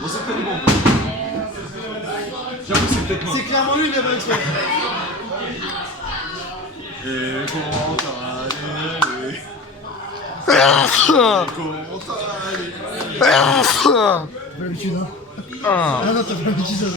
Bon, c'est peut-être bon. J'avoue que c'est peut-être bon. C'est clairement lui, il avait un truc. Et comment t'allais? Comment t'allais? T'as pas l'habitude, hein? Ah non, t'as pas l'habitude.